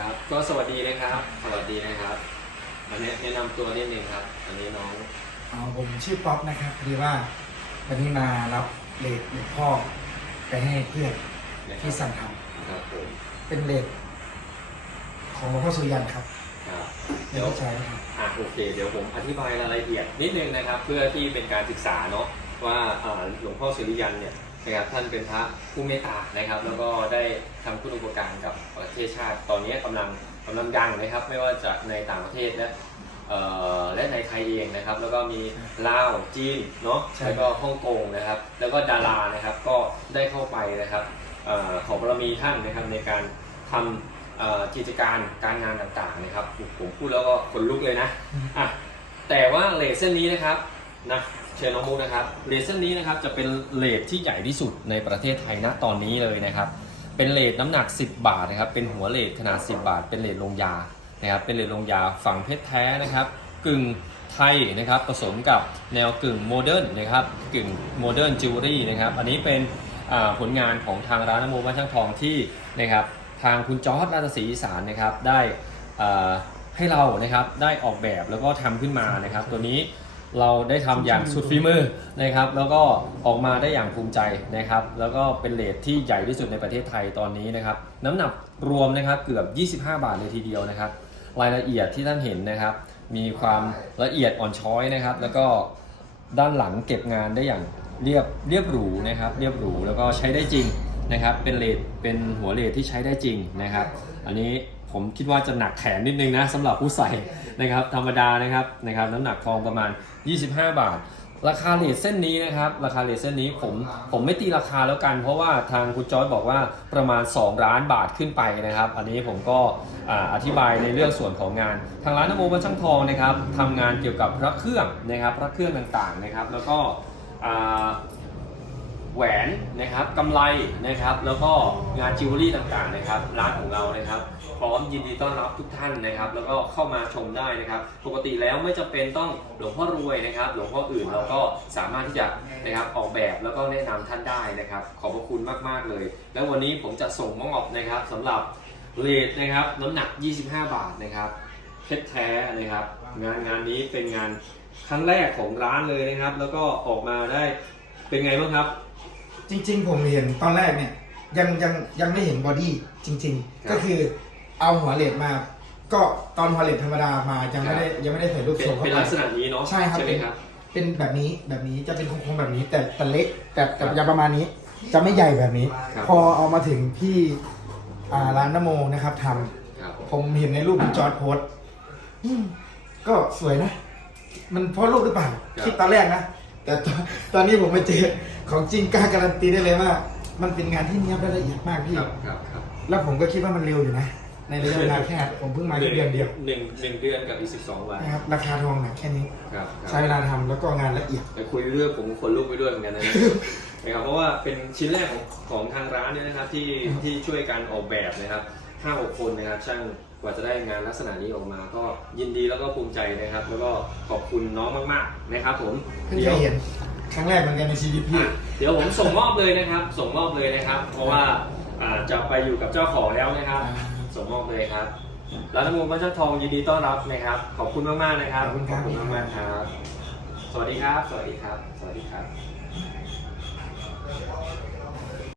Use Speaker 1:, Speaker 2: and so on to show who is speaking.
Speaker 1: ครับก็สวัสดีนะครับ สวัสดีนะครับมาแนะแนะนำตัวนิดนึงครับ อันนี้น้อง
Speaker 2: อ๋อผมชื่อป๊อปนะครับพอดีว่าวันนี้มารับเลดเลดพ่อไปให้เพื่อน
Speaker 1: นะครั
Speaker 2: ที่
Speaker 1: บ
Speaker 2: สั่งท
Speaker 1: ครับผมำ
Speaker 2: เป็นเลดของหลวงพ่อสุริยันครับ
Speaker 1: ครับ
Speaker 2: ใน
Speaker 1: เดี๋ยว
Speaker 2: ที่ใช้ครับ
Speaker 1: อะโอเค เดี๋ยวผมอธิบายรายละเอียดนิดนึงนะครับ เพื่อที่เป็นการศึกษาเนาะว่าอ่าหลวงพ่อสุริยันเนี่ย นะครับท่านเป็นพระผู้เมตตานะครับ แล้วก็ได้ทำคุณอุปการกับประเทศชาติ ตอนนี้กำลังกำลังดังนะครับ ไม่ว่าจะในต่างประเทศและเอ่อและในไทยเองนะครับ แล้วก็มีลาวจีนเนาะแล้วก็ฮ่องกงนะครับ แล้วก็ดารานะครับก็ได้เข้าไปนะครับเออขอบารมีท่านนะครับในการทำเอ่อกิจการการงานต่างๆนะครับ ผมพูดแล้วก็ขนลุกเลยนะอะแต่ว่าเลทเส้นนี้นะครับนะ เชิญน้องมุกนะครับเลทเส้นนี้นะครับจะเป็นเลทที่ใหญ่ที่สุดในประเทศไทยณตอนนี้เลยนะครับ เป็นเลทน้ำหนัก 10 บาทนะครับเป็นหัวเลทขนาด 10 บาท เป็นเลทลงยานะครับเป็นเลทลงยาฝังเพชรแท้นะครับ กึ่งไทยนะครับผสมกับแนวกึ่งโมเดิร์นนะครับกึ่งโมเดิร์นจิวเวลรี่นะครับอันนี้เป็นผลงานของทางร้านนโมบ้านช่างทองที่นะครับทางคุณจอร์ดราชสีอีสานนะครับได้ให้เรานะครับได้ออกแบบแล้วก็ทำขึ้นมานะครับ ตัวนี้ เราได้ทำอย่างสุดฝีมือนะครับ แล้วก็ออกมาได้อย่างภูมิใจนะครับ แล้วก็เป็นเลทที่ใหญ่ที่สุดในประเทศไทยตอนนี้นะครับ น้ำหนักรวมนะครับเกือบ 25 บาทเลยทีเดียวนะครับ รายละเอียดที่ท่านเห็นนะครับ มีความละเอียดอ่อนช้อยนะครับ แล้วก็ด้านหลังเก็บงานได้อย่างเรียบเรียบหรูนะครับ เรียบหรูแล้วก็ใช้ได้จริงนะครับ เป็นเลทเป็นหัวเลทที่ใช้ได้จริงนะครับ อันนี้ ผมคิดว่าจะหนักแขนนิดนึงนะสำหรับผู้ใส่นะครับธรรมดานะครับนะครับน้ำหนักทองประมาณ 25 บาท ราคาเลทเส้นนี้นะครับราคาเลทเส้นนี้ผมผมไม่ตีราคาแล้วกัน เพราะว่าทางคุณจอร์ดบอกว่าประมาณ 2 ล้านบาทขึ้นไปนะครับ อันนี้ผมก็อ่าอธิบายในเรื่องส่วนของงาน ทางร้านนโมบันช่างทองนะครับทำงานเกี่ยวกับพระเครื่องนะครับพระเครื่องต่างๆนะครับ แล้วก็ แหวนนะครับกำไรนะครับ แล้วก็งานจิวเวลรี่ต่างๆนะครับ ร้านของเรานะครับพร้อมยินดีต้อนรับทุกท่านนะครับ แล้วก็เข้ามาชมได้นะครับ ปกติแล้วไม่จำเป็นต้องหลวงพ่อรวยนะครับ หลวงพ่ออื่นเราก็สามารถที่จะนะครับออกแบบแล้วก็แนะนำท่านได้นะครับ ขอบพระคุณมากๆเลย แล้ววันนี้ผมจะส่งมอบนะครับสำหรับเลทนะครับน้ำหนัก 25 บาทนะครับเพชรแท้นะครับ งานงานนี้เป็นงานครั้งแรกของร้านเลยนะครับ แล้วก็ออกมาได้เป็นไงบ้างครับ
Speaker 2: จริง ๆ ผมเห็นตอนแรกเนี่ย ยังยังยังไม่เห็นบอดี้จริง
Speaker 1: ครับ
Speaker 2: ๆก็คือเอาหัวเลดมา ก็ตอนหัวเลดธรรมดามายังไม่ได้ยังไม่ได้ใส่ลูก
Speaker 1: เป็น
Speaker 2: ทรงเข้า
Speaker 1: เป็น
Speaker 2: ไป
Speaker 1: ลักษณะนี้เนาะ
Speaker 2: ใช่ครับ
Speaker 1: ใช่ไหมครับ
Speaker 2: เป็นแบบนี้แบบนี้จะเป็นโค้งๆแบบนี้ แต่แต่เล็กแต่แต่ยาวประมาณนี้ จะไม่ใหญ่แบบนี้
Speaker 1: ครับ
Speaker 2: พอเอามาถึงที่อ่าร้านนโมนะครับทำ
Speaker 1: ครับ
Speaker 2: ผมเห็นในรูปคุณจอร์ดโพสต์อืมก็สวยนะ มันเพราะรูปหรือเปล่าคิดตอนแรกนะ แต่ตอนตอนนี้ผมไปเจอของจริงกล้าการันตีได้เลยว่า มันเป็นงานที่เนี้ยบและละเอียดมากพี่
Speaker 1: ครับครับครับ
Speaker 2: แล้วผมก็คิดว่ามันเร็วอยู่นะ ในระยะเวลาแค่ผมเพิ่งมาแค่เดือนเดียว
Speaker 1: หนึ่งหนึ่งเดือนกับอีกสิบสองวัน
Speaker 2: นะครับราคาทองหนักแค่นี้
Speaker 1: ครับ
Speaker 2: ใช้เวลาทำแล้วก็งานละเอียด
Speaker 1: แต่คุยเรื่องผมคนลุกไปด้วยเหมือนกันนะ นะครับเพราะว่าเป็นชิ้นแรกของของทางร้านเนี่ยนะครับที่ที่ช่วยการออกแบบนะครับห้าหกคนนะครับช่าง กว่าจะได้งานลักษณะนี้ออกมาก็ยินดีแล้วก็ภูมิใจนะครับ แล้วก็ขอบคุณน้องมากๆนะครับ ผม
Speaker 2: เพิ่งเคยเห็นครั้งแรกเหมือนกันในชีวิตพี่
Speaker 1: อะเดี๋ยวผมส่งมอบเลยนะครับ ส่งมอบเลยนะครับ เพราะว่าอ่าจะไปอยู่กับเจ้าของแล้วนะครับ
Speaker 2: อ่า
Speaker 1: ส่งมอบเลยครับร้านน้ำมูลบ้านช่างทองยินดีต้อนรับนะครับ ขอบคุณมากๆนะครับ
Speaker 2: ขอบคุณครับ
Speaker 1: มากๆครับ สวัสดีครับ สวัสดีครับ สวัสดีครับ